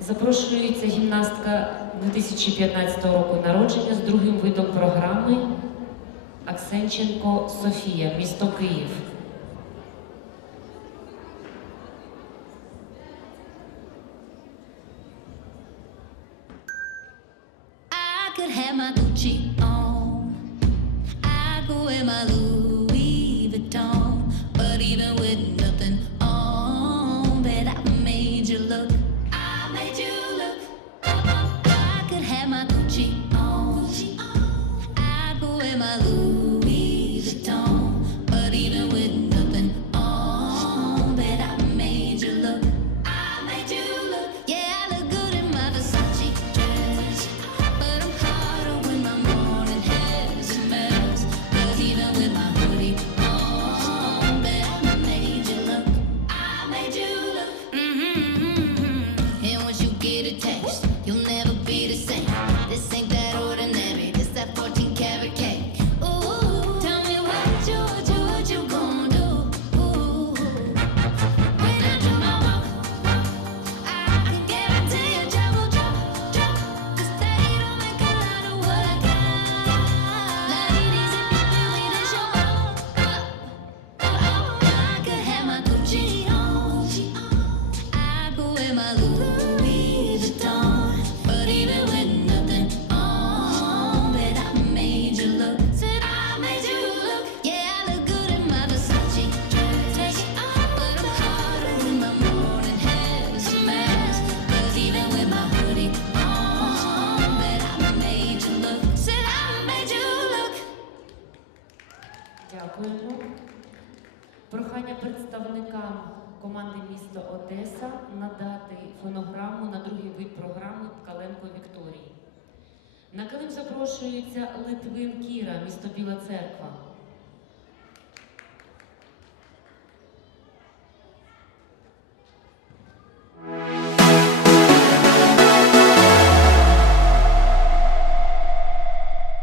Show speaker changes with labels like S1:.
S1: Запрошується гімнастка 2015 року народження з другим видом програми Аксенченко Софія, місто Київ.
S2: I could have my Gucci.
S1: Дякуємо. Прохання представникам команди міста Одеса надати фонограму на другий вид програми Каленко Вікторії. На килим запрошується Литвин Кіра, місто Біла Церква.